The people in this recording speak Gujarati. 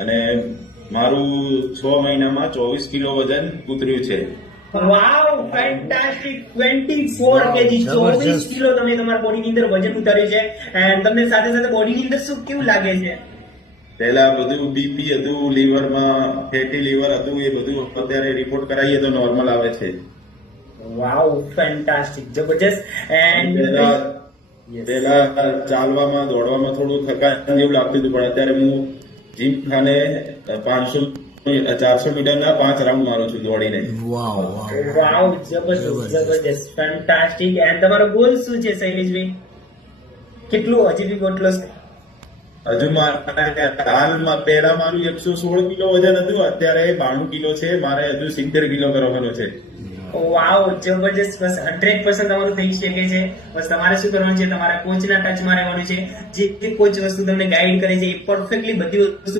અને મારું 6 મહિનામાં 24 કિલો વજન ઉતર્યું છે. વાવ ફેન્ટાસ્ટિક 24 કેજી 24 કિલો તમે તમારા બોડીની અંદર વજન ઉતાર્યું છે. એન્ડ તમને સાથે સાથે બોડીની અંદર શું કેવું લાગે છે? પહેલા બધું બીપી હતું, લીવરમાં ફેટી લીવર હતું, એ બધું અત્યારે રિપોર્ટ કરાવીએ તો નોર્મલ આવે છે. વાવ ફેન્ટાસ્ટિક, જબરજસ્ત. એન્ડ પહેલા ચાલવામાં દોડવામાં થોડું થકાન જેવું લાગતું હતું, પણ અત્યારે હું જીમ ખાને 400 મીટરના 5 રાઉન્ડ મારું છું દોડીને. વાવ જબરજસ્ત ફેન્ટાસ્ટિક. એન્ડ તમારો ગોલ શું છે શૈલેષભાઈ? કેટલું હજી બી કેટલો છે? હજુ હાલમાં પહેલા મારું 116 કિલો વજન હતું, અત્યારે 92 કિલો છે. મારે હજુ 70 કિલો કરવાનો છે. વાવ જબરજસ્ત. બસ 100% તમારું થઈ શકે છે. બસ તમારે શું કરવાનું છે, તમારા કોચના ટચમાં રહેવાનું છે. જે કોચ વસ્તુ તમને ગાઈડ કરે છે એ પરફેક્ટલી બધી વસ્તુ